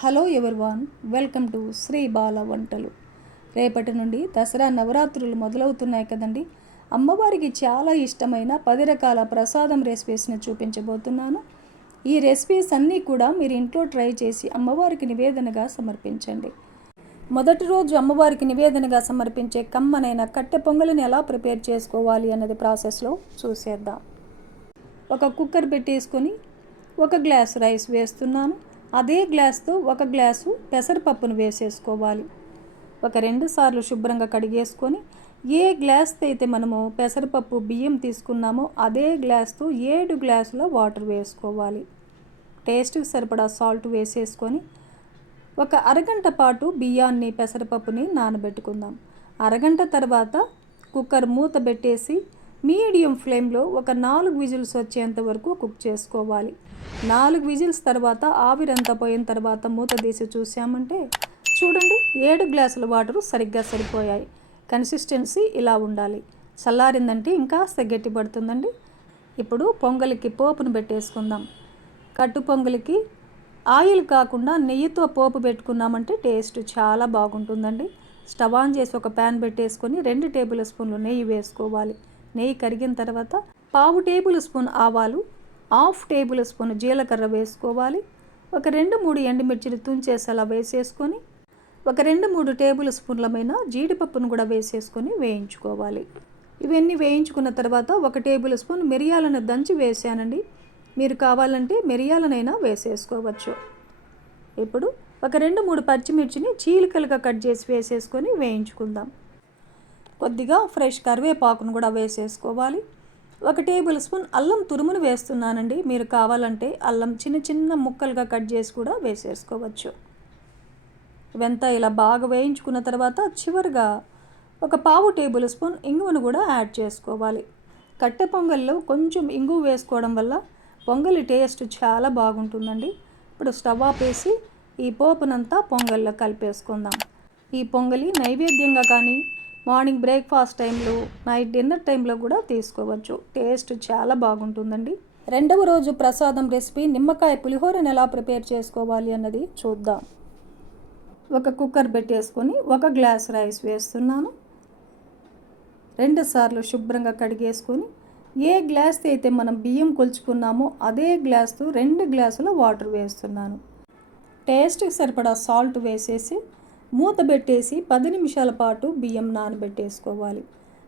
Hello everyone welcome to Sri Bala వంటలు. రేపటి నుండి దసరా నవరాత్రులు మొదలవుతున్నాయి కదండి. అమ్మవారికి చాలా ఇష్టమైన పది రకాల ప్రసాదం రెసిపీస్ని చూపించబోతున్నాను. ఈ రెసిపీస్ అన్నీ కూడా మీరు ఇంట్లో ట్రై చేసి అమ్మవారికి నివేదనగా సమర్పించండి. మొదటి రోజు అమ్మవారికి నివేదనగా సమర్పించే కమ్మనైన కట్టె పొంగలిని ఎలా ప్రిపేర్ చేసుకోవాలి అన్నది ప్రాసెస్లో చూసేద్దాం. ఒక కుక్కర్ పెట్టేసుకొని ఒక గ్లాస్ రైస్ వేస్తున్నాను. అదే గ్లాస్తో ఒక గ్లాసు పెసరపప్పును వేసేసుకోవాలి. ఒక రెండు సార్లు శుభ్రంగా కడిగేసుకొని ఏ గ్లాస్తో అయితే మనము పెసరపప్పు బియ్యం తీసుకున్నామో అదే గ్లాస్తో ఏడు గ్లాసుల వాటర్ వేసుకోవాలి. టేస్ట్కి సరిపడా సాల్ట్ వేసేసుకొని ఒక అరగంట పాటు బియ్యాన్ని పెసరపప్పుని నానబెట్టుకుందాం. అరగంట తర్వాత కుక్కర్ మూత పెట్టేసి మీడియం ఫ్లేమ్లో ఒక నాలుగు విజిల్స్ వచ్చేంత వరకు కుక్ చేసుకోవాలి. నాలుగు విజిల్స్ తర్వాత ఆవిరంతా పోయిన తర్వాత మూత తీసి చూసామంటే చూడండి ఏడు గ్లాసుల వాటరు సరిగ్గా సరిపోయాయి. కన్సిస్టెన్సీ ఇలా ఉండాలి. చల్లారిందంటే ఇంకా గట్టి పడుతుందండి. ఇప్పుడు పొంగలికి పోపును పెట్టేసుకుందాం. కట్టు పొంగలికి ఆయిల్ కాకుండా నెయ్యితో పోపు పెట్టుకున్నామంటే టేస్ట్ చాలా బాగుంటుందండి. స్టవ్ ఆన్ చేసి ఒక ప్యాన్ పెట్టేసుకొని రెండు టేబుల్ స్పూన్లు నెయ్యి వేసుకోవాలి. నెయ్యి కరిగిన తర్వాత పావు టేబుల్ స్పూన్ ఆవాలు హాఫ్ టేబుల్ స్పూన్ జీలకర్ర వేసుకోవాలి. ఒక రెండు మూడు ఎండుమిర్చిని తుంచేసి అలా వేసేసుకొని ఒక రెండు మూడు టేబుల్ స్పూన్లమైన జీడిపప్పును కూడా వేసేసుకొని వేయించుకోవాలి. ఇవన్నీ వేయించుకున్న తర్వాత ఒక టేబుల్ స్పూన్ మిరియాలను దంచి వేసానండి. మీరు కావాలంటే మిరియాలనైనా వేసేసుకోవచ్చు. ఇప్పుడు ఒక రెండు మూడు పచ్చిమిర్చిని చీలికలుగా కట్ చేసి వేసేసుకొని వేయించుకుందాం. కొద్దిగా ఫ్రెష్ కరివేపాకును కూడా వేసేసుకోవాలి. ఒక టేబుల్ స్పూన్ అల్లం తురుమును వేస్తున్నానండి. మీరు కావాలంటే అల్లం చిన్న చిన్న ముక్కలుగా కట్ చేసి కూడా వేసేసుకోవచ్చు. వెంత ఇలా బాగా వేయించుకున్న తర్వాత చివరిగా ఒక పావు టేబుల్ స్పూన్ ఇంగువను కూడా యాడ్ చేసుకోవాలి. కట్టె పొంగల్లో కొంచెం ఇంగువ వేసుకోవడం వల్ల పొంగలి టేస్ట్ చాలా బాగుంటుందండి. ఇప్పుడు స్టవ్ ఆపేసి ఈ పోపునంతా పొంగల్లో కలిపేసుకుందాం. ఈ పొంగలి నైవేద్యంగా కానీ మార్నింగ్ బ్రేక్ఫాస్ట్ టైంలో నైట్ డిన్నర్ టైంలో కూడా తీసుకోవచ్చు. టేస్ట్ చాలా బాగుంటుందండి. రెండవ రోజు ప్రసాదం రెసిపీ నిమ్మకాయ పులిహోరను ఎలా ప్రిపేర్ చేసుకోవాలి అన్నది చూద్దాం. ఒక కుక్కర్ పెట్టేసుకొని ఒక గ్లాస్ రైస్ వేస్తున్నాను. రెండుసార్లు శుభ్రంగా కడిగేసుకొని ఏ గ్లాస్ అయితే మనం బియ్యం కొలుచుకున్నామో అదే గ్లాస్తో రెండు గ్లాసుల వాటర్ వేస్తున్నాను. టేస్ట్కి సరిపడా సాల్ట్ వేసేసి మూత పెట్టేసి పది నిమిషాల పాటు బియ్యం నానబెట్టేసుకోవాలి.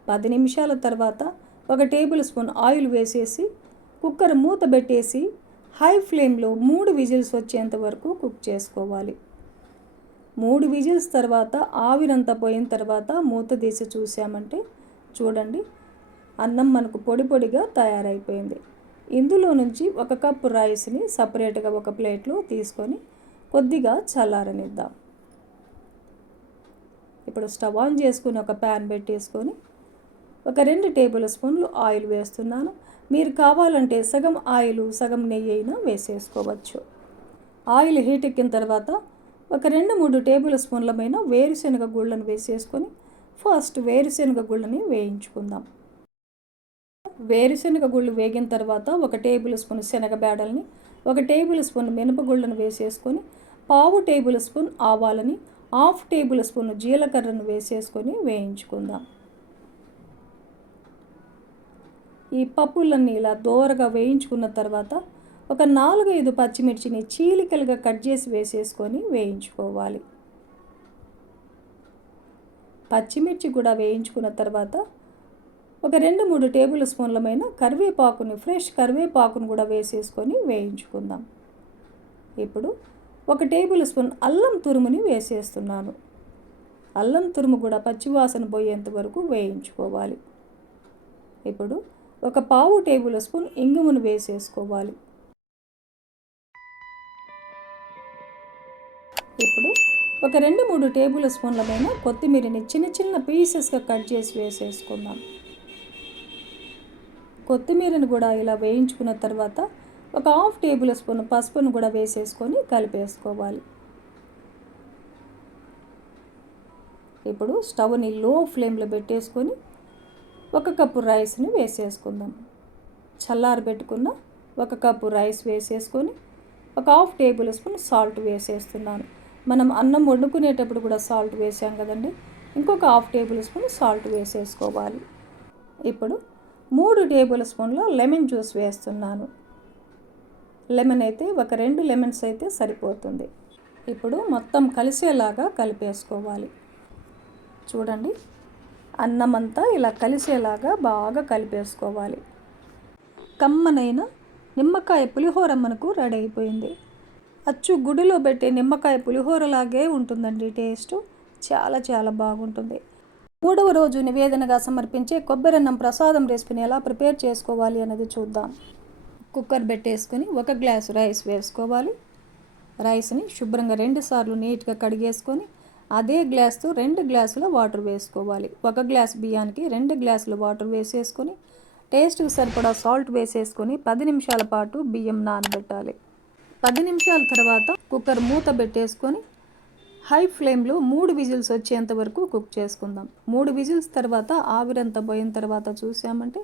పది నిమిషాల తర్వాత ఒక టేబుల్ స్పూన్ ఆయిల్ వేసేసి కుక్కర్ మూత పెట్టేసి హై ఫ్లేమ్లో మూడు విజిల్స్ వచ్చేంత వరకు కుక్ చేసుకోవాలి. మూడు విజిల్స్ తర్వాత ఆవిరంతా పోయిన తర్వాత మూత తీసి చూసామంటే చూడండి అన్నం మనకు పొడి పొడిగా తయారైపోయింది. ఇందులో నుంచి ఒక కప్పు రైస్ని సపరేట్గా ఒక ప్లేట్లో తీసుకొని కొద్దిగా చల్లారనిద్దాం. ఇప్పుడు స్టవ్ ఆన్ చేసుకుని ఒక ప్యాన్ పెట్టేసుకొని ఒక రెండు టేబుల్ స్పూన్లు ఆయిల్ వేస్తున్నాను. మీరు కావాలంటే సగం ఆయిల్ సగం నెయ్యి అయినా వేసేసుకోవచ్చు. ఆయిల్ హీట్ ఎక్కిన తర్వాత ఒక రెండు మూడు టేబుల్ స్పూన్లమైన వేరుశనగ గుళ్ళను వేసేసుకొని ఫస్ట్ వేరుశనగ గుళ్ళని వేయించుకుందాం. వేరుశనగ గుళ్ళు వేగిన తర్వాత ఒక టేబుల్ స్పూన్ శనగ బేడల్ని ఒక టేబుల్ స్పూన్ మినపగుళ్ళను వేసేసుకొని పావు టేబుల్ స్పూన్ ఆవాలని హాఫ్ టేబుల్ స్పూన్ జీలకర్రను వేసేసుకొని వేయించుకుందాం. ఈ పప్పులన్నీ ఇలా దోరగా వేయించుకున్న తర్వాత ఒక నాలుగైదు పచ్చిమిర్చిని చీలికలుగా కట్ చేసి వేసేసుకొని వేయించుకోవాలి. పచ్చిమిర్చి కూడా వేయించుకున్న తర్వాత ఒక రెండు మూడు టేబుల్ స్పూన్లమైన కరివేపాకుని ఫ్రెష్ కరివేపాకును కూడా వేసేసుకొని వేయించుకుందాం. ఇప్పుడు ఒక టేబుల్ స్పూన్ అల్లం తురుముని వేసేస్తున్నాను. అల్లం తురుము కూడా పచ్చివాసన పోయేంత వరకు వేయించుకోవాలి. ఇప్పుడు ఒక పావు టేబుల్ స్పూన్ ఇంగుమును వేసేసుకోవాలి. ఇప్పుడు ఒక రెండు మూడు టేబుల్ స్పూన్ల పైన కొత్తిమీరని చిన్న చిన్న పీసెస్గా కట్ చేసి వేసేసుకుందాం. కొత్తిమీరని కూడా ఇలా వేయించుకున్న తర్వాత ఒక హాఫ్ టేబుల్ స్పూన్ పసుపును కూడా వేసేసుకొని కలిపేసుకోవాలి. ఇప్పుడు స్టవ్ని లో ఫ్లేమ్లో పెట్టేసుకొని ఒక కప్పు రైస్ని వేసేసుకుందాం. చల్లారి పెట్టుకున్న ఒక కప్పు రైస్ వేసేసుకొని ఒక హాఫ్ టేబుల్ స్పూన్ సాల్ట్ వేసేస్తున్నాను. మనం అన్నం వండుకునేటప్పుడు కూడా సాల్ట్ వేసాం కదండి ఇంకొక హాఫ్ టేబుల్ స్పూన్ సాల్ట్ వేసేసుకోవాలి. ఇప్పుడు మూడు టేబుల్ స్పూన్ల లెమన్ జ్యూస్ వేస్తున్నాను. లెమన్ అయితే ఒక రెండు లెమన్స్ అయితే సరిపోతుంది. ఇప్పుడు మొత్తం కలిసేలాగా కలిపేసుకోవాలి. చూడండి. అన్నం అంతా ఇలా కలిసేలాగా బాగా కలిపేసుకోవాలి. కమ్మనైన నిమ్మకాయ పులిహోర మనకు రెడీ అయిపోయింది. అచ్చు గుడిలో పెట్టే నిమ్మకాయ పులిహోరలాగే ఉంటుందండి టేస్ట్. చాలా చాలా బాగుంటుంది. మూడవ రోజు నివేదనగా సమర్పించే కొబ్బరన్నం ప్రసాదం రెసిపీని ఎలా ప్రిపేర్ చేసుకోవాలి అనేది చూద్దాం. కుక్కర్ పెట్టేసుకొని ఒక గ్లాసు రైస్ వేసుకోవాలి. రైస్ని శుభ్రంగా రెండు సార్లు నీట్గా కడిగేసుకొని అదే గ్లాస్తో రెండు గ్లాసుల వాటర్ వేసుకోవాలి. ఒక గ్లాస్ బియ్యానికి రెండు గ్లాసుల వాటర్ వేసేసుకొని టేస్ట్కి సరిపడా సాల్ట్ వేసేసుకొని పది నిమిషాల పాటు బియ్యం నానబెట్టాలి. పది నిమిషాల తర్వాత కుక్కర్ మూత పెట్టేసుకొని హై ఫ్లేమ్లో మూడు విజిల్స్ వచ్చేంత వరకు కుక్ చేసుకుందాం. మూడు విజిల్స్ తర్వాత ఆవిరంతా పోయిన తర్వాత చూసామంటే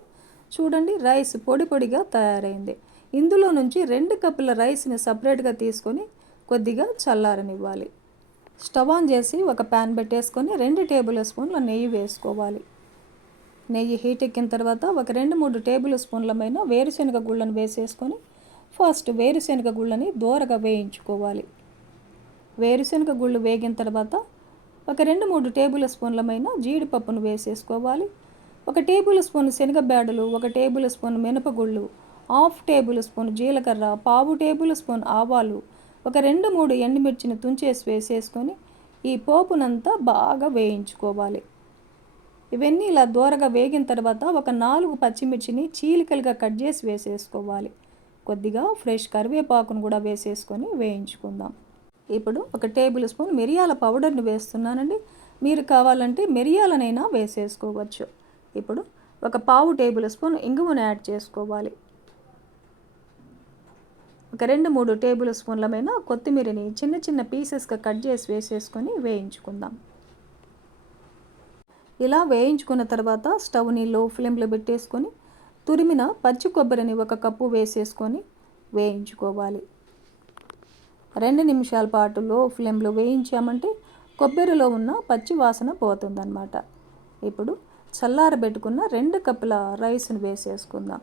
చూడండి రైస్ పొడి పొడిగా తయారైంది. ఇందులో నుంచి రెండు కప్పుల రైస్ని సపరేట్గా తీసుకొని కొద్దిగా చల్లారనివ్వాలి. స్టవ్ ఆన్ చేసి ఒక ప్యాన్ పెట్టేసుకొని రెండు టేబుల్ స్పూన్ల నెయ్యి వేసుకోవాలి. నెయ్యి హీట్ ఎక్కిన తర్వాత ఒక రెండు మూడు టేబుల్ స్పూన్లమైన వేరుశనగ గుళ్ళను వేసేసుకొని ఫస్ట్ వేరుశనగ గుళ్ళని దూరగా వేయించుకోవాలి. వేరుశనగ గుళ్ళు వేగిన తర్వాత ఒక రెండు మూడు టేబుల్ స్పూన్లమైన జీడిపప్పును వేసేసుకోవాలి. ఒక టేబుల్ స్పూన్ శనగబేడలు ఒక టేబుల్ స్పూన్ మినపగుళ్ళు హాఫ్ టేబుల్ స్పూన్ జీలకర్ర పావు టేబుల్ స్పూన్ ఆవాలు ఒక రెండు మూడు ఎండుమిర్చిని తుంచేసి వేసేసుకొని ఈ పోపునంతా బాగా వేయించుకోవాలి. ఇవన్నీ ఇలా దూరగా వేగిన తర్వాత ఒక నాలుగు పచ్చిమిర్చిని చీలికలుగా కట్ చేసి వేసేసుకోవాలి. కొద్దిగా ఫ్రెష్ కరివేపాకును కూడా వేసేసుకొని వేయించుకుందాం. ఇప్పుడు ఒక టేబుల్ స్పూన్ మిరియాల పౌడర్ని వేస్తున్నానండి. మీరు కావాలంటే మిరియాలనైనా వేసేసుకోవచ్చు. ఇప్పుడు ఒక పావు టేబుల్ స్పూన్ ఇంగువను యాడ్ చేసుకోవాలి. ఒక రెండు మూడు టేబుల్ స్పూన్లమైన కొత్తిమీరని చిన్న చిన్న పీసెస్గా కట్ చేసి వేసేసుకొని వేయించుకుందాం. ఇలా వేయించుకున్న తర్వాత స్టవ్ని లో ఫ్లేమ్లో పెట్టేసుకొని తురిమిన పచ్చి కొబ్బరిని ఒక కప్పు వేసేసుకొని వేయించుకోవాలి. రెండు నిమిషాల పాటు లో ఫ్లేమ్లో వేయించామంటే కొబ్బరిలో ఉన్న పచ్చి వాసన పోతుందన్నమాట. ఇప్పుడు చల్లారబెట్టుకున్న రెండు కప్పుల రైస్ని వేసేసుకుందాం.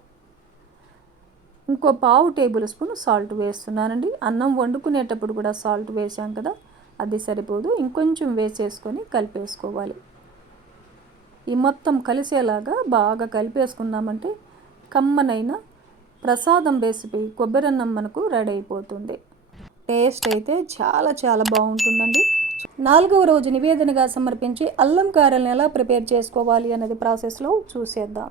ఇంకో పావు టేబుల్ స్పూన్ సాల్ట్ వేస్తున్నానండి. అన్నం వండుకునేటప్పుడు కూడా సాల్ట్ వేసాం కదా అది సరిపోదు. ఇంకొంచెం వేసేసుకొని కలిపేసుకోవాలి. ఈ మొత్తం కలిసేలాగా బాగా కలిపేసుకున్నామంటే కమ్మనైన ప్రసాదం రెసిపీ కొబ్బరి అన్నం మనకు రెడీ అయిపోతుంది. టేస్ట్ అయితే చాలా చాలా బాగుంటుందండి. నాలుగవ రోజు నివేదనగా సమర్పించి అల్లం కారల్ని ఎలా ప్రిపేర్ చేసుకోవాలి అనేది ప్రాసెస్లో చూసేద్దాం.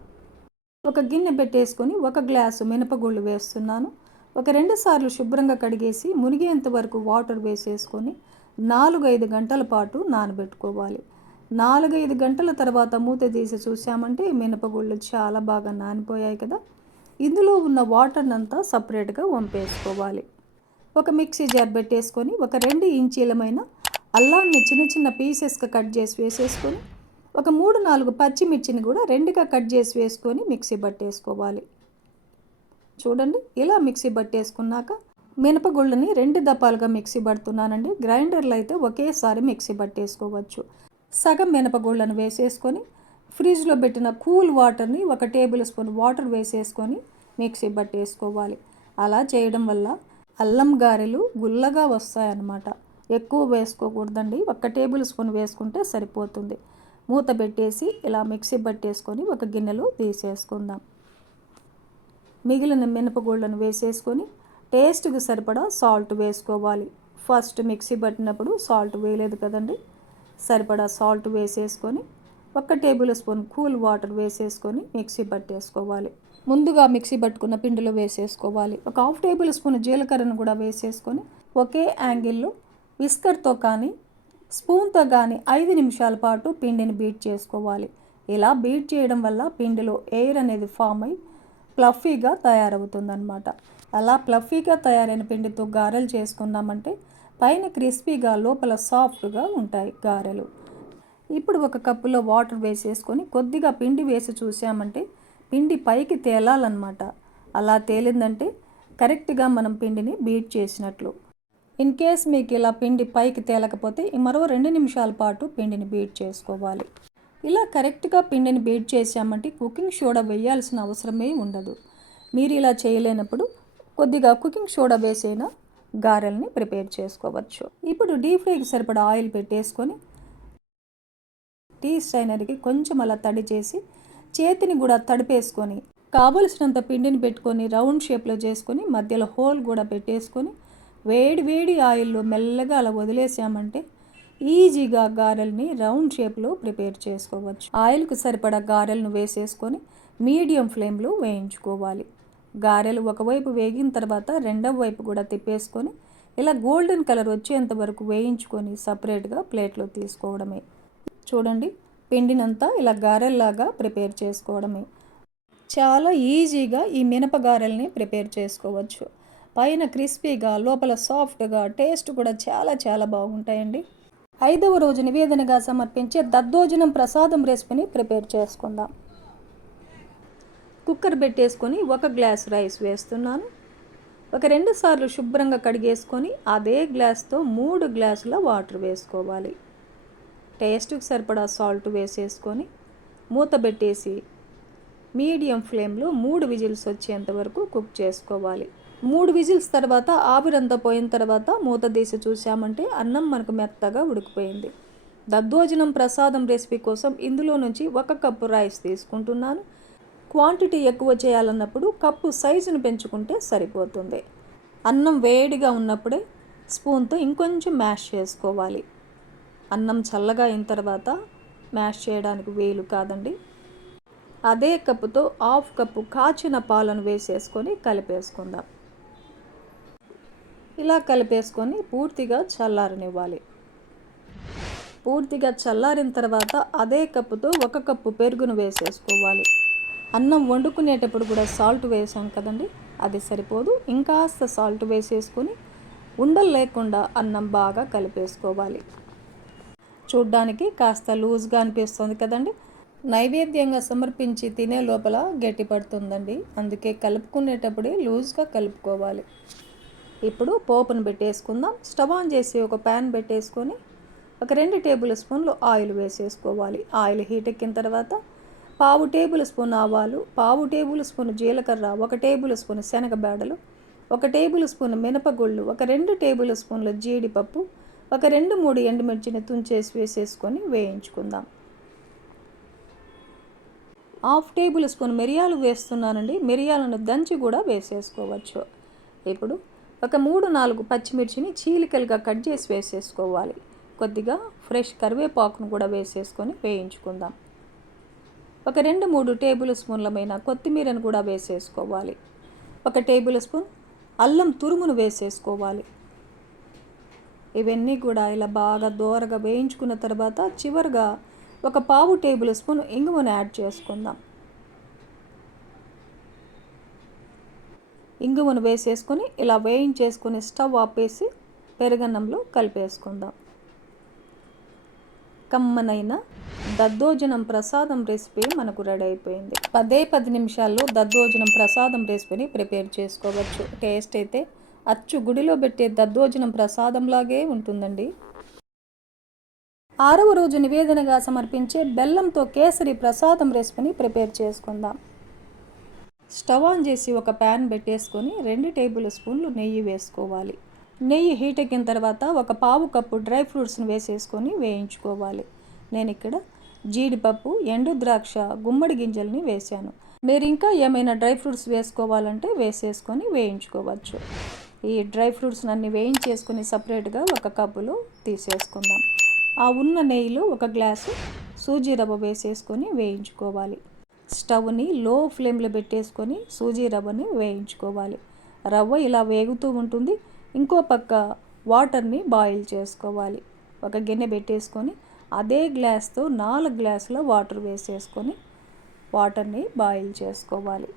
ఒక గిన్నె పెట్టేసుకొని ఒక గ్లాసు మినపగుళ్ళు వేస్తున్నాను. ఒక రెండు సార్లు శుభ్రంగా కడిగేసి మునిగేంత వరకు వాటర్ వేసేసుకొని నాలుగైదు గంటల పాటు నానబెట్టుకోవాలి. నాలుగైదు గంటల తర్వాత మూత తీసి చూసామంటే మినపగుళ్ళు చాలా బాగా నానిపోయాయి కదా. ఇందులో ఉన్న వాటర్ని అంతా సపరేట్గా వంపేసుకోవాలి. ఒక మిక్సీ జార్ పెట్టేసుకొని ఒక రెండు ఇంచీలమైన అల్లాన్ని చిన్న చిన్న పీసెస్గా కట్ చేసి వేసేసుకొని ఒక మూడు నాలుగు పచ్చిమిర్చిని కూడా రెండుగా కట్ చేసి వేసుకొని మిక్సీ పట్టేసుకోవాలి చూడండి ఇలా మిక్సీ పట్టేసుకున్నాక మినపగుళ్ళని రెండు దపాలుగా మిక్సీ పడుతున్నానండి. గ్రైండర్లో అయితే ఒకేసారి మిక్సీ పట్టేసుకోవచ్చు సగం మినపగుళ్ళను వేసేసుకొని ఫ్రిడ్జ్లో పెట్టిన కూల్ వాటర్ని ఒక టేబుల్ స్పూన్ వాటర్ వేసేసుకొని మిక్సీ పట్టేసుకోవాలి అలా చేయడం వల్ల అల్లం గారెలు గుల్లగా వస్తాయన్నమాట. ఎక్కువ వేసుకోకూడదండి. ఒక టేబుల్ స్పూన్ వేసుకుంటే సరిపోతుంది. మూత పెట్టేసి ఇలా మిక్సీ పట్టేసుకొని ఒక గిన్నెలో తీసేసుకుందాం. మిగిలిన మినపగుళ్ళను వేసేసుకొని టేస్ట్కి సరిపడా సాల్ట్ వేసుకోవాలి. ఫస్ట్ మిక్సీ పట్టినప్పుడు సాల్ట్ వేయలేదు కదండి. సరిపడా సాల్ట్ వేసేసుకొని ఒక టేబుల్ స్పూన్ కూల్ వాటర్ వేసేసుకొని మిక్సీ పట్టేసుకోవాలి. ముందుగా మిక్సీ పట్టుకున్న పిండిలో వేసేసుకోవాలి. ఒక హాఫ్ టేబుల్ స్పూన్ జీలకర్రను కూడా వేసేసుకొని ఒకే యాంగిల్లో విస్కర్తో కానీ స్పూన్తో కానీ ఐదు నిమిషాల పాటు పిండిని బీట్ చేసుకోవాలి. ఇలా బీట్ చేయడం వల్ల పిండిలో ఎయిర్ అనేది ఫామ్ అయి ప్లఫీగా తయారవుతుందన్నమాట. అలా ప్లఫీగా తయారైన పిండితో గారెలు చేసుకున్నామంటే పైన క్రిస్పీగా లోపల సాఫ్ట్గా ఉంటాయి గారెలు. ఇప్పుడు ఒక కప్పులో వాటర్ వేసేసుకొని కొద్దిగా పిండి వేసి చూసామంటే పిండి పైకి తేలాలన్నమాట. అలా తేలిందంటే కరెక్ట్గా మనం పిండిని బీట్ చేసినట్లు. ఇన్ కేస్ మీకు ఇలా పిండి పైకి తేలకపోతే మరో రెండు నిమిషాల పాటు పిండిని బీట్ చేసుకోవాలి. ఇలా కరెక్ట్గా పిండిని బీట్ చేసామంటే కుకింగ్ సోడా వేయాల్సిన అవసరమే ఉండదు. మీరు ఇలా చేయలేనప్పుడు కొద్దిగా కుకింగ్ సోడా వేసైనా గారెల్ని ప్రిపేర్ చేసుకోవచ్చు. ఇప్పుడు డీప్ ఫ్రైకి సరిపడా ఆయిల్ పెట్టేసుకొని టీ స్ట్రైనర్కి కొంచెం అలా తడి చేసి చేతిని కూడా తడిపేసుకొని కావలసినంత పిండిని పెట్టుకొని రౌండ్ షేప్లో చేసుకొని మధ్యలో హోల్ కూడా పెట్టేసుకొని వేడి వేడి ఆయిల్లో మెల్లగా అలా వదిలేసామంటే ఈజీగా గారెల్ని రౌండ్ షేప్లో ప్రిపేర్ చేసుకోవచ్చు. ఆయిల్కు సరిపడా గారెలను వేసేసుకొని మీడియం ఫ్లేమ్లో వేయించుకోవాలి. గారెలు ఒకవైపు వేగిన తర్వాత రెండవ వైపు కూడా తిప్పేసుకొని ఇలా గోల్డెన్ కలర్ వచ్చేంత వరకు వేయించుకొని సపరేట్గా ప్లేట్లో తీసుకోవడమే. చూడండి పిండినంతా ఇలా గారెల్లాగా ప్రిపేర్ చేసుకోవడమే. చాలా ఈజీగా ఈ మినప గారెల్ని ప్రిపేర్ చేసుకోవచ్చు. పైన క్రిస్పీగా లోపల సాఫ్ట్గా టేస్ట్ కూడా చాలా చాలా బాగుంటాయండి. ఐదవ రోజు నివేదనగా సమర్పించే దద్దోజనం ప్రసాదం రెసిపీని ప్రిపేర్ చేసుకుందాం. కుక్కర్ పెట్టేసుకొని ఒక గ్లాస్ రైస్ వేస్తున్నాను. ఒక రెండు సార్లు శుభ్రంగా కడిగేసుకొని అదే గ్లాస్తో మూడు గ్లాసుల వాటర్ వేసుకోవాలి. టేస్ట్కి సరిపడా సాల్ట్ వేసేసుకొని మూత పెట్టేసి మీడియం ఫ్లేమ్లో మూడు విజిల్స్ వచ్చేంత వరకు కుక్ చేసుకోవాలి. మూడు విజిల్స్ తర్వాత ఆవిరంతా పోయిన తర్వాత మూత తీసి చూసామంటే అన్నం మనకు మెత్తగా ఉడికిపోయింది. దద్దోజనం ప్రసాదం రెసిపీ కోసం ఇందులో నుంచి ఒక కప్పు రైస్ తీసుకుంటున్నాను. క్వాంటిటీ ఎక్కువ చేయాలన్నప్పుడు కప్పు సైజును పెంచుకుంటే సరిపోతుంది. అన్నం వేడిగా ఉన్నప్పుడే స్పూన్తో ఇంకొంచెం మ్యాష్ చేసుకోవాలి. అన్నం చల్లగా అయిన తర్వాత మ్యాష్ చేయడానికి వీలు కాదండి. అదే కప్పుతో హాఫ్ కప్పు కాచిన పాలను వేసేసుకొని కలిపేసుకుందాం. ఇలా కలిపేసుకొని పూర్తిగా చల్లారనివ్వాలి. పూర్తిగా చల్లారిన తర్వాత అదే కప్పుతో ఒక కప్పు పెరుగును వేసేసుకోవాలి. అన్నం వండుకునేటప్పుడు కూడా సాల్ట్ వేసాం కదండి అది సరిపోదు. ఇంకాస్త సాల్ట్ వేసేసుకొని ఉండలు లేకుండా అన్నం బాగా కలిపేసుకోవాలి. చూడ్డానికి కాస్త లూజ్గా అనిపిస్తుంది కదండి. నైవేద్యంగా సమర్పించి తినే లోపల గట్టి పడుతుందండి అందుకే కలుపుకునేటప్పుడే లూజ్గా కలుపుకోవాలి. ఇప్పుడు పోపును పెట్టేసుకుందాం. స్టవ్ ఆన్ చేసి ఒక ప్యాన్ పెట్టేసుకొని ఒక రెండు టేబుల్ స్పూన్లు ఆయిల్ వేసేసుకోవాలి. ఆయిల్ హీట్ ఎక్కిన తర్వాత పావు టేబుల్ స్పూన్ ఆవాలు పావు టేబుల్ స్పూన్ జీలకర్ర ఒక టేబుల్ స్పూన్ శనగబేడలు ఒక టేబుల్ స్పూన్ మినపగుళ్ళు ఒక రెండు టేబుల్ స్పూన్ల జీడిపప్పు ఒక రెండు మూడు ఎండుమిర్చిని తుంచేసి వేసేసుకొని వేయించుకుందాం. హాఫ్ టేబుల్ స్పూన్ మిరియాలు వేస్తున్నానండి. మిరియాలను దంచి కూడా వేసేసుకోవచ్చు. ఇప్పుడు ఒక మూడు నాలుగు పచ్చిమిర్చిని చీలికలుగా కట్ చేసి వేసేసుకోవాలి. కొద్దిగా ఫ్రెష్ కరివేపాకును కూడా వేసేసుకొని వేయించుకుందాం. ఒక రెండు మూడు టేబుల్ స్పూన్లమైన కొత్తిమీరను కూడా వేసేసుకోవాలి. ఒక టేబుల్ స్పూన్ అల్లం తురుమును వేసేసుకోవాలి. ఇవన్నీ కూడా ఇలా బాగా దోరగా వేయించుకున్న తర్వాత చివరిగా ఒక పావు టేబుల్ స్పూన్ ఇంగువను యాడ్ చేసుకుందాం. ఇంగువను వేసేసుకొని ఇలా వేయించేసుకొని స్టవ్ ఆపేసి పెరుగన్నంలో కలిపేసుకుందాం. కమ్మనైన దద్దోజనం ప్రసాదం రెసిపీ మనకు రెడీ అయిపోయింది. పదే పది నిమిషాల్లో దద్దోజనం ప్రసాదం రెసిపీని ప్రిపేర్ చేసుకోవచ్చు. టేస్ట్ అయితే అచ్చు గుడిలో పెట్టే దద్దోజనం ప్రసాదంలాగే ఉంటుందండి. ఆరవ రోజు నివేదనగా సమర్పించే బెల్లంతో కేసరి ప్రసాదం రెసిపీని ప్రిపేర్ చేసుకుందాం. స్టవ్ ఆన్ చేసి ఒక ప్యాన్ పెట్టేసుకొని రెండు టేబుల్ స్పూన్లు నెయ్యి వేసుకోవాలి. నెయ్యి హీట్ ఎక్కిన తర్వాత ఒక పావు కప్పు డ్రై ఫ్రూట్స్ని వేసేసుకొని వేయించుకోవాలి. నేను ఇక్కడ జీడిపప్పు ఎండు ద్రాక్ష గుమ్మడి గింజల్ని వేశాను. మీరు ఇంకా ఏమైనా డ్రై ఫ్రూట్స్ వేసుకోవాలంటే వేసేసుకొని వేయించుకోవచ్చు. ఈ డ్రై ఫ్రూట్స్ అన్ని వేయించేసుకొని సపరేట్గా ఒక కప్పులో తీసేసుకుందాం. ఆ ఉన్న నెయ్యిలో ఒక గ్లాసు సూజీ రవ్వ వేసేసుకొని వేయించుకోవాలి. స్టవ్ని లో ఫ్లేమ్లో పెట్టేసుకొని సూజీ రవ్వని వేయించుకోవాలి. రవ్వ ఇలా వేగుతూ ఉంటుంది. ఇంకో పక్క వాటర్ని బాయిల్ చేసుకోవాలి. ఒక గిన్నె పెట్టేసుకొని అదే గ్లాస్తో నాలుగు గ్లాసుల వాటర్ వేసేసుకొని వాటర్ని బాయిల్ చేసుకోవాలి.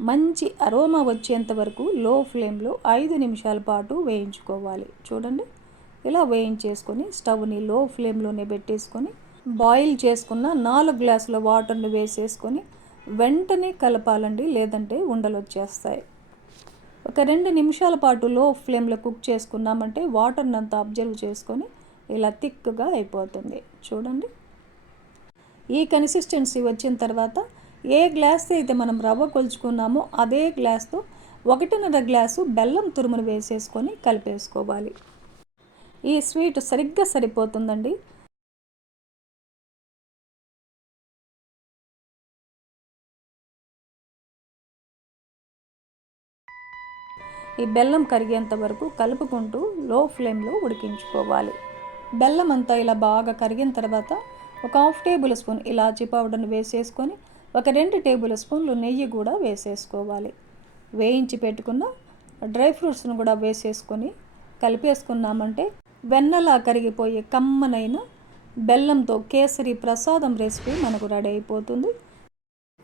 మంచి అరోమా వచ్చేంత వరకు లో ఫ్లేమ్లో ఐదు నిమిషాల పాటు వేయించుకోవాలి. చూడండి. ఇలా వేయించేసుకొని స్టవ్ని లో ఫ్లేమ్లోనే పెట్టేసుకొని బాయిల్ చేసుకున్న నాలుగు గ్లాసుల వాటర్ని వేసేసుకొని వెంటనే కలపాలండి లేదంటే ఉండలు వచ్చేస్తాయి. ఒక రెండు నిమిషాల పాటు లో ఫ్లేమ్లో కుక్ చేసుకున్నామంటే వాటర్ని అంతా అబ్జర్వ్ చేసుకొని ఇలా థిక్గా అయిపోతుంది. చూడండి. ఈ కన్సిస్టెన్సీ వచ్చిన తర్వాత ఏ గ్లాస్తో అయితే మనం రవ్వ కొలుచుకున్నామో అదే గ్లాస్తో ఒకటిన్నర గ్లాసు బెల్లం తురుమును వేసేసుకొని కలిపేసుకోవాలి. ఈ స్వీట్ సరిగ్గా సరిపోతుందండి. ఈ బెల్లం కరిగేంత వరకు కలుపుకుంటూ లో ఫ్లేమ్లో ఉడికించుకోవాలి. బెల్లం అంతా ఇలా బాగా కరిగిన తర్వాత ఒక హాఫ్ టేబుల్ స్పూన్ ఇలాచీ పౌడర్ని వేసేసుకొని ఒక రెండు టేబుల్ స్పూన్లు నెయ్యి కూడా వేసేసుకోవాలి. వేయించి పెట్టుకున్న డ్రై ఫ్రూట్స్ను కూడా వేసేసుకొని కలిపేసుకున్నామంటే వెన్నలా కరిగిపోయే కమ్మనైన బెల్లంతో కేసరి ప్రసాదం రెసిపీ మనకు రెడీ అయిపోతుంది.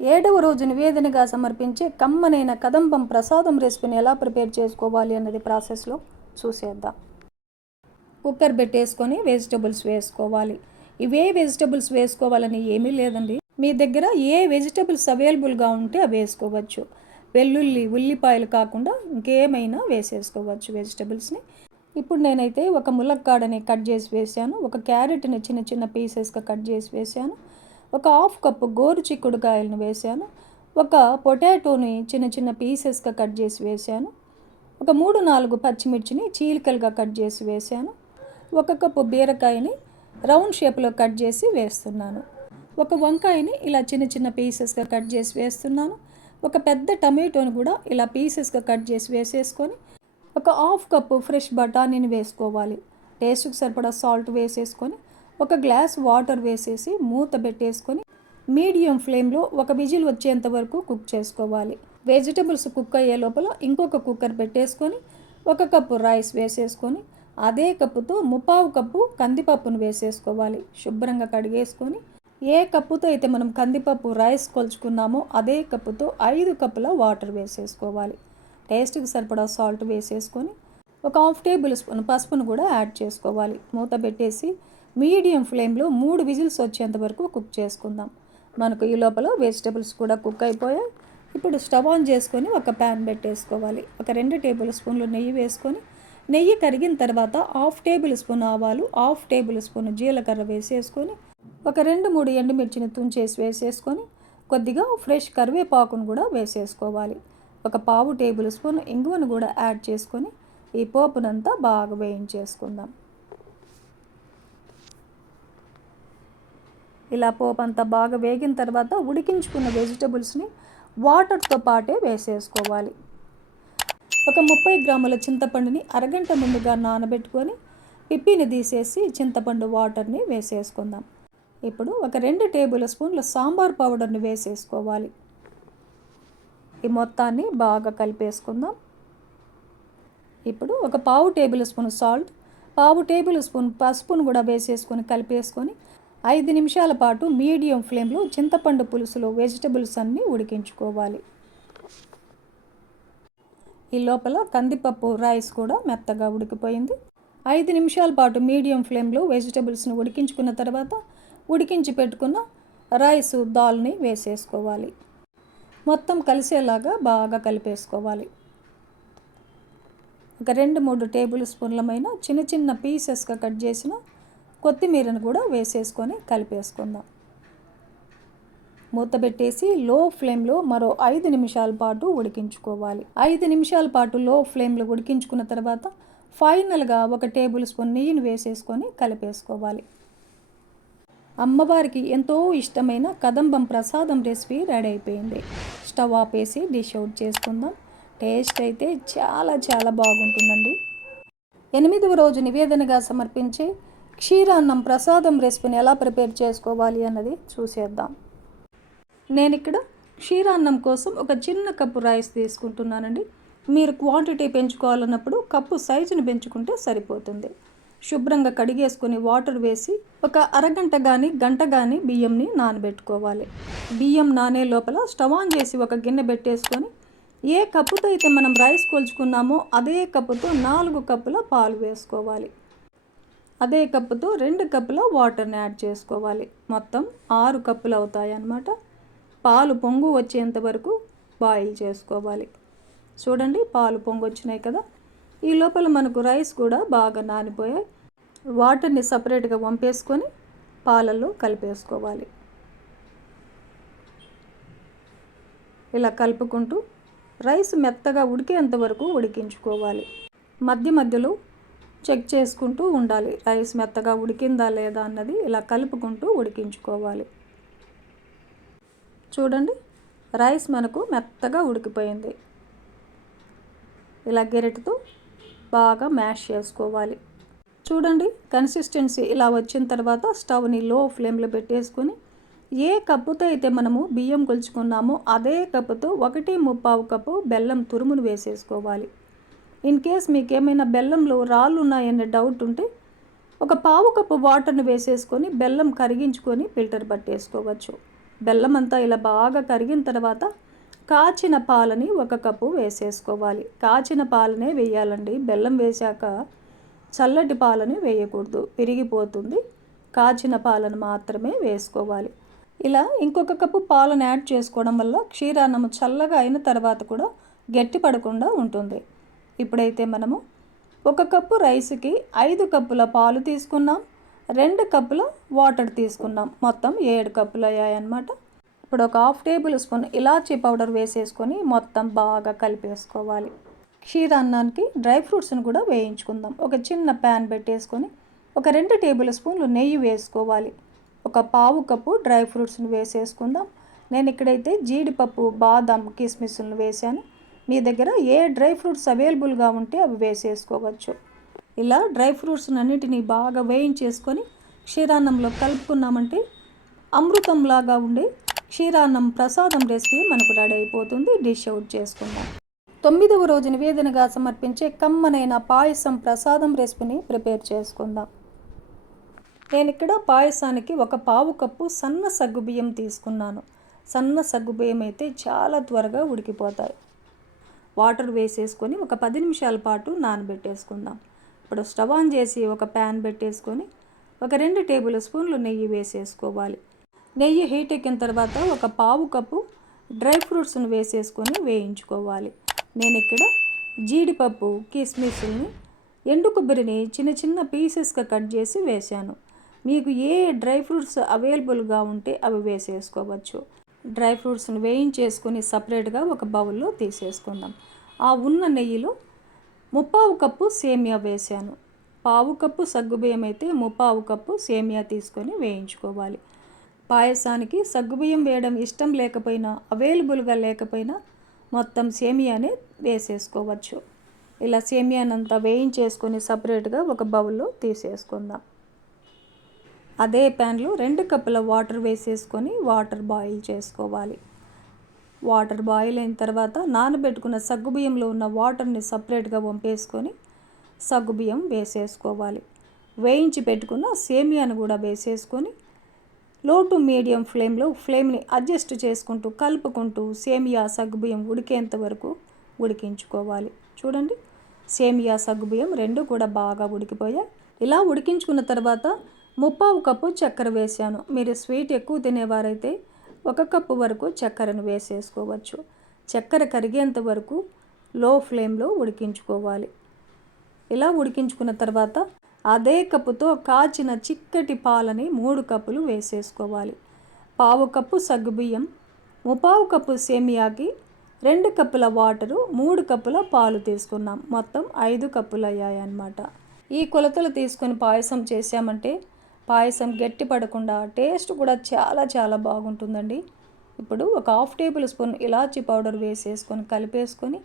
ఏడవ రోజు నివేదనగా సమర్పించే కమ్మనైన కదంబం ప్రసాదం రెసిపీని ఎలా ప్రిపేర్ చేసుకోవాలి అన్నది ప్రాసెస్లో చూసేద్దాం. కుక్కర్ పెట్టేసుకొని వెజిటబుల్స్ వేసుకోవాలి. ఇవే వెజిటబుల్స్ వేసుకోవాలని ఏమీ లేదండి. మీ దగ్గర ఏ వెజిటబుల్స్ అవైలబుల్గా ఉంటే అవి వేసుకోవచ్చు. వెల్లుల్లి ఉల్లిపాయలు కాకుండా ఇంకేమైనా వేసేసుకోవచ్చు వెజిటబుల్స్ని. ఇప్పుడు నేనైతే ఒక ములక్కాడని కట్ చేసి వేసాను ఒక క్యారెట్ని చిన్న చిన్న పీసెస్గా కట్ చేసి వేసాను ఒక హాఫ్ కప్పు గోరు చిక్కుడుకాయలను వేసాను ఒక పొటాటోని చిన్న చిన్న పీసెస్గా కట్ చేసి వేసాను ఒక మూడు నాలుగు పచ్చిమిర్చిని చీలికలుగా కట్ చేసి వేసాను ఒక కప్పు బీరకాయని రౌండ్ షేప్లో కట్ చేసి వేస్తున్నాను. ఒక వంకాయని ఇలా చిన్న చిన్న పీసెస్గా కట్ చేసి వేస్తున్నాను. ఒక పెద్ద టమాటోని కూడా ఇలా పీసెస్గా కట్ చేసి వేసేసుకొని ఒక హాఫ్ కప్పు ఫ్రెష్ బఠానీని వేసుకోవాలి. టేస్ట్కి సరిపడా సాల్ట్ వేసేసుకొని ఒక గ్లాస్ వాటర్ వేసేసి మూత పెట్టేసుకొని మీడియం ఫ్లేమ్లో ఒక విజిల్ వచ్చేంత వరకు కుక్ చేసుకోవాలి. వెజిటబుల్స్ కుక్ అయ్యే లోపల ఇంకొక కుక్కర్ పెట్టేసుకొని ఒక కప్పు రైస్ వేసేసుకొని అదే కప్పుతో ముప్పావు కప్పు కందిపప్పును వేసేసుకోవాలి. శుభ్రంగా కడిగేసుకొని ఏ కప్పుతో అయితే మనం కందిపప్పు రైస్ కొలుచుకున్నామో అదే కప్పుతో ఐదు కప్పుల వాటర్ వేసేసుకోవాలి. టేస్ట్కి సరిపడా సాల్ట్ వేసేసుకొని ఒక హాఫ్ టేబుల్ స్పూన్ పసుపును కూడా యాడ్ చేసుకోవాలి. మూత పెట్టేసి మీడియం ఫ్లేమ్లో మూడు విజిల్స్ వచ్చేంత వరకు కుక్ చేసుకుందాం. మనకు ఈ లోపల వెజిటబుల్స్ కూడా కుక్ అయిపోయాయి. ఇప్పుడు స్టవ్ ఆన్ చేసుకొని ఒక ప్యాన్ పెట్టేసుకోవాలి. ఒక రెండు టేబుల్ స్పూన్లు నెయ్యి వేసుకొని నెయ్యి కరిగిన తర్వాత హాఫ్ టేబుల్ స్పూన్ ఆవాలు హాఫ్ టేబుల్ స్పూన్ జీలకర్ర వేసేసుకొని ఒక రెండు మూడు ఎండుమిర్చిని తుంచేసి వేసేసుకొని కొద్దిగా ఫ్రెష్ కరివేపాకును కూడా వేసేసుకోవాలి. ఒక పావు టేబుల్ స్పూన్ ఇంగువను కూడా యాడ్ చేసుకొని ఈ పోపునంతా బాగా వేయించేసుకుందాం. ఇలా పోపు అంతా బాగా వేగిన తర్వాత ఉడికించుకున్న వెజిటబుల్స్ని వాటర్తో పాటే వేసేసుకోవాలి. ఒక ముప్పై గ్రాముల చింతపండుని అరగంట ముందుగా నానబెట్టుకొని పిప్పిని తీసేసి చింతపండు వాటర్ని వేసేసుకుందాం. ఇప్పుడు ఒక రెండు టేబుల్ స్పూన్ల సాంబార్ పౌడర్ని వేసేసుకోవాలి. ఈ మొత్తాన్ని బాగా కలిపేసుకుందాం. ఇప్పుడు ఒక పావు టేబుల్ స్పూన్ సాల్ట్ పావు టేబుల్ స్పూన్ పసుపును కూడా వేసేసుకొని కలిపేసుకొని ఐదు నిమిషాల పాటు మీడియం ఫ్లేమ్లో చింతపండు పులుసులో వెజిటబుల్స్ అన్నీ ఉడికించుకోవాలి. ఈ లోపల కందిపప్పు రైస్ కూడా మెత్తగా ఉడికిపోయింది. ఐదు నిమిషాల పాటు మీడియం ఫ్లేమ్లో వెజిటబుల్స్ని ఉడికించుకున్న తర్వాత ఉడికించి పెట్టుకున్న రైస్ దాల్ని వేసేసుకోవాలి. మొత్తం కలిసేలాగా బాగా కలిపేసుకోవాలి. ఒక రెండు మూడు టేబుల్ స్పూన్లమైన చిన్న చిన్న పీసెస్గా కట్ చేసిన కొత్తిమీరను కూడా వేసేసుకొని కలిపేసుకుందాం. మూత పెట్టేసి లో ఫ్లేమ్లో మరో ఐదు నిమిషాల పాటు ఉడికించుకోవాలి. ఐదు నిమిషాల పాటు లో ఫ్లేమ్లో ఉడికించుకున్న తర్వాత ఫైనల్గా ఒక టేబుల్ స్పూన్ నెయ్యిని వేసేసుకొని కలిపేసుకోవాలి. అమ్మవారికి ఎంతో ఇష్టమైన కదంబం ప్రసాదం రెసిపీ రెడీ అయిపోయింది. స్టవ్ ఆపేసి డిష్ అవుట్ చేసుకుందాం. టేస్ట్ అయితే చాలా చాలా బాగుంటుందండి. ఎనిమిదవ రోజు నివేదనగా సమర్పించే క్షీరాన్నం ప్రసాదం రెసిపీని ఎలా ప్రిపేర్ చేసుకోవాలి అన్నది చూసేద్దాం. నేను ఇక్కడ క్షీరాన్నం కోసం ఒక చిన్న కప్పు రైస్ తీసుకుంటున్నానండి. మీరు క్వాంటిటీ పెంచుకోవాలన్నప్పుడు కప్పు సైజుని పెంచుకుంటే సరిపోతుంది. శుభ్రంగా కడిగేసుకొని వాటర్ వేసి ఒక అరగంట కానీ గంట కానీ బియ్యంని నానబెట్టుకోవాలి. బియ్యం నానే లోపల స్టవ్ ఆన్ చేసి ఒక గిన్నె పెట్టేసుకొని ఏ కప్పుతో అయితే మనం రైస్ కొలుచుకున్నామో అదే కప్పుతో నాలుగు కప్పుల పాలు వేసుకోవాలి. అదే కప్పుతో రెండు కప్పుల వాటర్ని యాడ్ చేసుకోవాలి. మొత్తం ఆరు కప్పులు అవుతాయి అన్నమాట పాలు పొంగు వచ్చేంత వరకు బాయిల్ చేసుకోవాలి. చూడండి పాలు పొంగొచ్చినాయి కదా. ఈ లోపల మనకు రైస్ కూడా బాగా నానిపోయాయి వాటర్ని సపరేట్గా వంపేసుకొని పాలల్లో కలిపేసుకోవాలి. ఇలా కలుపుకుంటూ రైస్ మెత్తగా ఉడికేంత వరకు ఉడికించుకోవాలి. మధ్య మధ్యలో చెక్ చేసుకుంటూ ఉండాలి. రైస్ మెత్తగా ఉడికిందా లేదా అన్నది ఇలా కలుపుకుంటూ ఉడికించుకోవాలి. చూడండి రైస్ మనకు మెత్తగా ఉడికిపోయింది. ఇలా గెరెట్తో బాగా మ్యాష్ చేసుకోవాలి. చూడండి కన్సిస్టెన్సీ ఇలా వచ్చిన తర్వాత స్టవ్ని లో ఫ్లేమ్లో పెట్టేసుకొని ఏ కప్పుతో అయితే మనము బియ్యం కొలుచుకున్నామో అదే కప్పుతో ఒకటి ముప్పావు కప్పు బెల్లం తురుమును వేసేసుకోవాలి. ఇన్ కేస్ మీకు ఏమైనా బెల్లంలో రాళ్ళు ఉన్నాయనే డౌట్ ఉంటే ఒక పావు కప్పు వాటర్ని వేసేసుకొని బెల్లం కరిగించుకొని ఫిల్టర్ పట్టేసుకోవచ్చు. బెల్లం అంతా ఇలా బాగా కరిగిన తర్వాత కాచిన పాలని ఒక కప్పు వేసేసుకోవాలి. కాచిన పాలనే వేయాలండి. బెల్లం వేశాక చల్లటి పాలని వేయకూడదు. విరిగిపోతుంది. కాచిన పాలను మాత్రమే వేసుకోవాలి. ఇలా ఇంకొక కప్పు పాలను యాడ్ చేసుకోవడం వల్ల క్షీరాన్నము చల్లగా అయిన తర్వాత కూడా గట్టి పడకుండా ఉంటుంది. ఇప్పుడైతే మనము ఒక కప్పు రైస్కి ఐదు కప్పుల పాలు తీసుకున్నాం రెండు కప్పుల వాటర్ తీసుకున్నాం. మొత్తం ఏడు కప్పులు అయ్యాయన్నమాట. ఇప్పుడు ఒక హాఫ్ టేబుల్ స్పూన్ ఇలాచీ పౌడర్ వేసేసుకొని మొత్తం బాగా కలిపేసుకోవాలి. క్షీరాన్నానికి డ్రై ఫ్రూట్స్ని కూడా వేయించుకుందాం. ఒక చిన్న ప్యాన్ పెట్టేసుకొని ఒక రెండు టేబుల్ స్పూన్లు నెయ్యి వేసుకోవాలి. ఒక పావు కప్పు డ్రై ఫ్రూట్స్ని వేసేసుకుందాం. నేను ఇక్కడైతే జీడిపప్పు బాదం కిస్మిస్లను వేసాను. మీ దగ్గర ఏ డ్రై ఫ్రూట్స్ అవైలబుల్గా ఉంటే అవి వేసేసుకోవచ్చు. ఇలా డ్రై ఫ్రూట్స్ అన్నిటినీ బాగా వేయించేసుకొని క్షీరాన్నంలో కలుపుకున్నామంటే అమృతంలాగా ఉండే క్షీరాన్నం ప్రసాదం రెసిపీ మనకు రెడీ అయిపోతుంది. డిష్ అవుట్ చేసుకుందాం. తొమ్మిదవ రోజు నివేదనగా సమర్పించే కమ్మనైన పాయసం ప్రసాదం రెసిపీని ప్రిపేర్ చేసుకుందాం. నేను ఇక్కడ పాయసానికి ఒక పావు కప్పు సన్న సగ్గుబియ్యం తీసుకున్నాను. సన్న సగ్గుబియ్యం అయితే చాలా త్వరగా ఉడికిపోతాయి. వాటర్ వేసేసుకొని ఒక పది నిమిషాల పాటు నానబెట్టేసుకుందాం. ఇప్పుడు స్టవ్ ఆన్ చేసి ఒక ప్యాన్ పెట్టేసుకొని ఒక రెండు టేబుల్ స్పూన్లు నెయ్యి వేసేసుకోవాలి. నెయ్యి హీట్ ఎక్కిన తర్వాత ఒక పావు కప్పు డ్రై ఫ్రూట్స్ని వేసేసుకొని వేయించుకోవాలి. నేను ఇక్కడ జీడిపప్పు కిస్మిస్ని ఎండు కొబ్బరిని చిన్న చిన్న పీసెస్గా కట్ చేసి వేశాను. మీకు ఏ డ్రై ఫ్రూట్స్ అవైలబుల్గా ఉంటే అవి వేసేసుకోవచ్చు. డ్రై ఫ్రూట్స్ని వేయించేసుకొని సపరేట్గా ఒక బౌల్లో తీసేసుకుందాం. ఆ ఉన్న నెయ్యిలో ముప్పావు కప్పు సేమియా వేసాను పావు కప్పు సగ్గుబియ్యం అయితే ముప్పావు కప్పు సేమియా తీసుకొని వేయించుకోవాలి. పాయసానికి సగ్గుబియ్యం వేయడం ఇష్టం లేకపోయినా అవైలబుల్గా లేకపోయినా మొత్తం సేమియానే వేసేసుకోవచ్చు. ఇలా సేమియానంతా వేయించేసుకొని సపరేట్గా ఒక బౌల్లో తీసేసుకుందాం. అదే ప్యాన్లో రెండు కప్పుల వాటర్ వేసేసుకొని వాటర్ బాయిల్ చేసుకోవాలి. వాటర్ బాయిల్ అయిన తర్వాత నానబెట్టుకున్న సగ్గుబియ్యంలో ఉన్న వాటర్ని సపరేట్గా వంపేసుకొని సగ్గుబియ్యం వేసేసుకోవాలి. వేయించి పెట్టుకున్న సేమియాను కూడా వేసేసుకొని లో టు మీడియం ఫ్లేమ్లో ఫ్లేమ్ని అడ్జస్ట్ చేసుకుంటూ కలుపుకుంటూ సేమియా సగ్గుబియ్యం ఉడికేంత వరకు ఉడికించుకోవాలి. చూడండి సేమియా సగ్గుబియ్యం రెండు కూడా బాగా ఉడికిపోయాయి. ఇలా ఉడికించుకున్న తర్వాత ముప్పావు కప్పు చక్కెర వేసాను మీరు స్వీట్ ఎక్కువ తినేవారైతే ఒక కప్పు వరకు చక్కెరను వేసేసుకోవచ్చు. చక్కెర కరిగేంత వరకు లో ఫ్లేమ్లో ఉడికించుకోవాలి. ఇలా ఉడికించుకున్న తర్వాత అదే కప్పుతో కాచిన చిక్కటి పాలని మూడు కప్పులు వేసేసుకోవాలి. పావు కప్పు సగ్గుబియ్యం ముపావు కప్పు సేమియాకి రెండు కప్పుల వాటరు మూడు కప్పుల పాలు తీసుకున్నాం. మొత్తం ఐదు కప్పులు అయ్యాయన్నమాట ఈ కొలతలు తీసుకొని పాయసం చేసామంటే పాయసం గట్టి పడకుండా టేస్ట్ కూడా చాలా చాలా బాగుంటుందండి. ఇప్పుడు ఒక హాఫ్ టేబుల్ స్పూన్ ఇలాచీ పౌడర్ వేసేసుకొని కలిపేసుకొని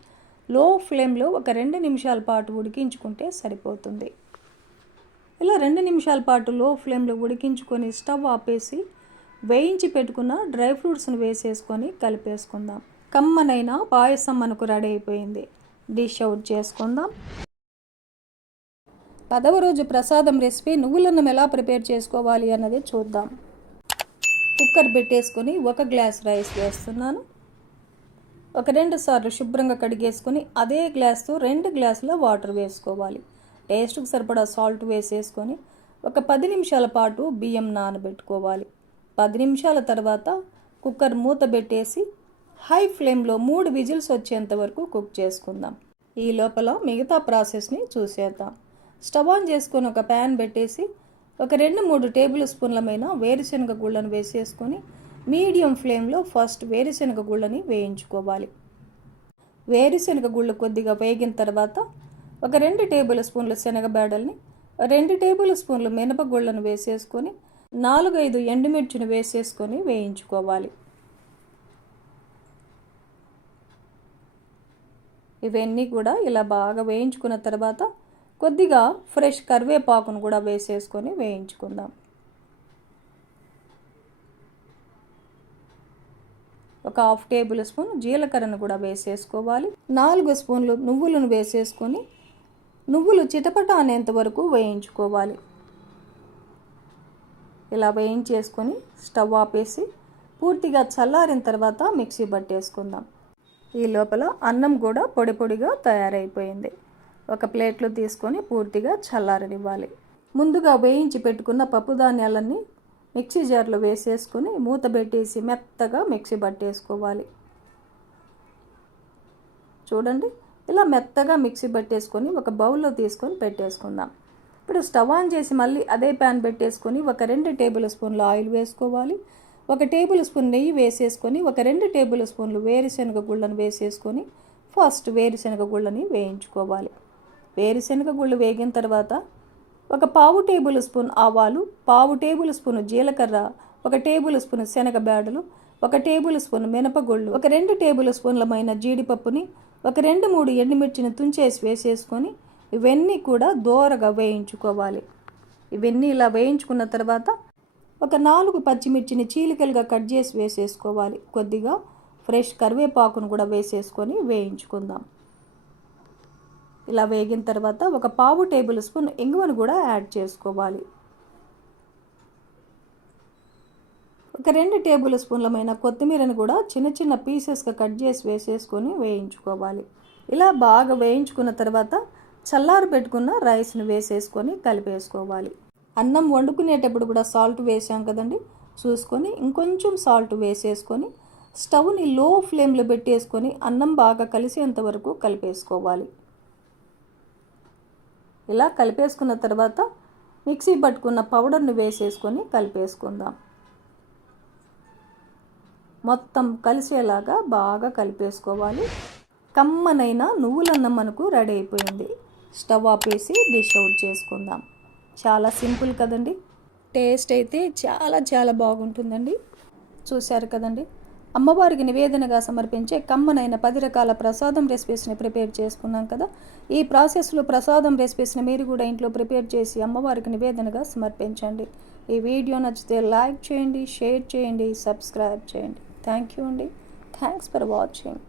లో ఫ్లేమ్లో ఒక రెండు నిమిషాల పాటు ఉడికించుకుంటే సరిపోతుంది. ఇలా రెండు నిమిషాల పాటు లో ఫ్లేమ్లో ఉడికించుకొని స్టవ్ ఆపేసి వేయించి పెట్టుకున్న డ్రై ఫ్రూట్స్ని వేసేసుకొని కలిపేసుకుందాం. కమ్మనైన పాయసం మనకు రెడీ అయిపోయింది. డిష్ అవుట్ చేసుకుందాం. పదవ రోజు ప్రసాదం రెసిపీ నువ్వులన్నం ఎలా ప్రిపేర్ చేసుకోవాలి అన్నది చూద్దాం. కుక్కర్ పెట్టేసుకొని ఒక గ్లాస్ రైస్ వేస్తున్నాను. ఒక రెండు సార్లు శుభ్రంగా కడిగేసుకొని అదే గ్లాస్తో రెండు గ్లాసుల వాటర్ వేసుకోవాలి. టేస్ట్కి సరిపడా సాల్ట్ వేసేసుకొని ఒక పది నిమిషాల పాటు బియ్యం నానబెట్టుకోవాలి. పది నిమిషాల తర్వాత కుక్కర్ మూత పెట్టేసి హై ఫ్లేమ్లో మూడు విజిల్స్ వచ్చేంత వరకు కుక్ చేసుకుందాం. ఈ లోపల మిగతా ప్రాసెస్ని చూసేద్దాం. స్టవ్ ఆన్ చేసుకొని ఒక ప్యాన్ పెట్టేసి ఒక రెండు మూడు టేబుల్ స్పూన్లమైన వేరుశనగ గుళ్ళను వేసేసుకొని మీడియం ఫ్లేమ్లో ఫస్ట్ వేరుశనగ గుళ్ళని వేయించుకోవాలి. వేరుశనగ గుళ్ళు కొద్దిగా వేగిన తర్వాత ఒక రెండు టేబుల్ స్పూన్ల శనగబేడల్ని రెండు టేబుల్ స్పూన్లు మినపగుళ్ళను వేసేసుకొని నాలుగైదు ఎండుమిర్చిని వేసేసుకొని వేయించుకోవాలి. ఇవన్నీ కూడా ఇలా బాగా వేయించుకున్న తర్వాత కొద్దిగా ఫ్రెష్ కరివేపాకును కూడా వేసేసుకొని వేయించుకుందాం. ఒక హాఫ్ టేబుల్ స్పూన్ జీలకర్రను కూడా వేసేసుకోవాలి. నాలుగు స్పూన్లు నువ్వులను వేసేసుకొని నువ్వులు చిటపట అనేంత వరకు వేయించుకోవాలి. ఇలా వేయించేసుకొని స్టవ్ ఆపేసి పూర్తిగా చల్లారిన తర్వాత మిక్సీ పట్టేసుకుందాం. ఈ లోపల అన్నం కూడా పొడి పొడిగా తయారైపోయింది. ఒక ప్లేట్లో తీసుకొని పూర్తిగా చల్లారనివ్వాలి. ముందుగా వేయించి పెట్టుకున్న పప్పు ధాన్యాలన్నీ మిక్సీ జార్లో వేసేసుకొని మూత పెట్టేసి మెత్తగా మిక్సీ పట్టేసుకోవాలి. చూడండి ఇలా మెత్తగా మిక్సీ పట్టేసుకొని ఒక బౌల్లో తీసుకొని పెట్టేసుకుందాం. ఇప్పుడు స్టవ్ ఆన్ చేసి మళ్ళీ అదే ప్యాన్ పెట్టేసుకొని ఒక రెండు టేబుల్ స్పూన్లు ఆయిల్ వేసుకోవాలి. ఒక టేబుల్ స్పూన్ నెయ్యి వేసేసుకొని ఒక రెండు టేబుల్ స్పూన్లు వేరుశనగ గుళ్ళను వేసేసుకొని ఫస్ట్ వేరుశనగ గుళ్ళని వేయించుకోవాలి. వేరుశనగ గుళ్ళు వేగిన తర్వాత ఒక పావు టేబుల్ స్పూన్ ఆవాలు పావు టేబుల్ స్పూన్ జీలకర్ర ఒక టేబుల్ స్పూన్ శనగ బేడలు ఒక టేబుల్ స్పూన్ మినపగుళ్ళు ఒక రెండు టేబుల్ స్పూన్లమైన జీడిపప్పుని ఒక రెండు మూడు ఎండుమిర్చిని తుంచేసి వేసేసుకొని ఇవన్నీ కూడా దోరగా వేయించుకోవాలి. ఇవన్నీ ఇలా వేయించుకున్న తర్వాత ఒక నాలుగు పచ్చిమిర్చిని చీలికలుగా కట్ చేసి వేసేసుకోవాలి. కొద్దిగా ఫ్రెష్ కరివేపాకును కూడా వేసేసుకొని వేయించుకుందాం. ఇలా వేగిన తర్వాత ఒక పావు టేబుల్ స్పూన్ ఇంగువను కూడా యాడ్ చేసుకోవాలి. ఒక రెండు టేబుల్ స్పూన్లమైన కొత్తిమీరను కూడా చిన్న చిన్న పీసెస్గా కట్ చేసి వేసేసుకొని వేయించుకోవాలి. ఇలా బాగా వేయించుకున్న తర్వాత చల్లారు పెట్టుకున్న రైస్ని వేసేసుకొని కలిపేసుకోవాలి. అన్నం వండుకునేటప్పుడు కూడా సాల్ట్ వేసాం కదండి చూసుకొని ఇంకొంచెం సాల్ట్ వేసేసుకొని స్టవ్ని లో ఫ్లేమ్లో పెట్టేసుకొని అన్నం బాగా కలిసేంత వరకు కలిపేసుకోవాలి. ఇలా కలిపేసుకున్న తర్వాత మిక్సీ పట్టుకున్న పౌడర్ని వేసేసుకొని కలిపేసుకుందాం. మొత్తం కలిసేలాగా బాగా కలిపేసుకోవాలి. కమ్మనైన నువ్వులన్నం మనకు రెడీ అయిపోయింది. స్టవ్ ఆపేసి డిష్ అవుట్ చేసుకుందాం. చాలా సింపుల్ కదండి. టేస్ట్ అయితే చాలా చాలా బాగుంటుందండి. చూశారు కదండి? అమ్మవారికి నివేదనగా సమర్పించే కమ్మనైన పది రకాల ప్రసాదం రెసిపీస్ని ప్రిపేర్ చేసుకున్నాం కదా. ఈ ప్రాసెస్లో ప్రసాదం రెసిపీస్ని మీరు కూడా ఇంట్లో ప్రిపేర్ చేసి అమ్మవారికి నివేదనగా సమర్పించండి. ఈ వీడియో నచ్చితే లైక్ చేయండి షేర్ చేయండి సబ్స్క్రైబ్ చేయండి. థ్యాంక్ యూ అండి. Thanks for watching.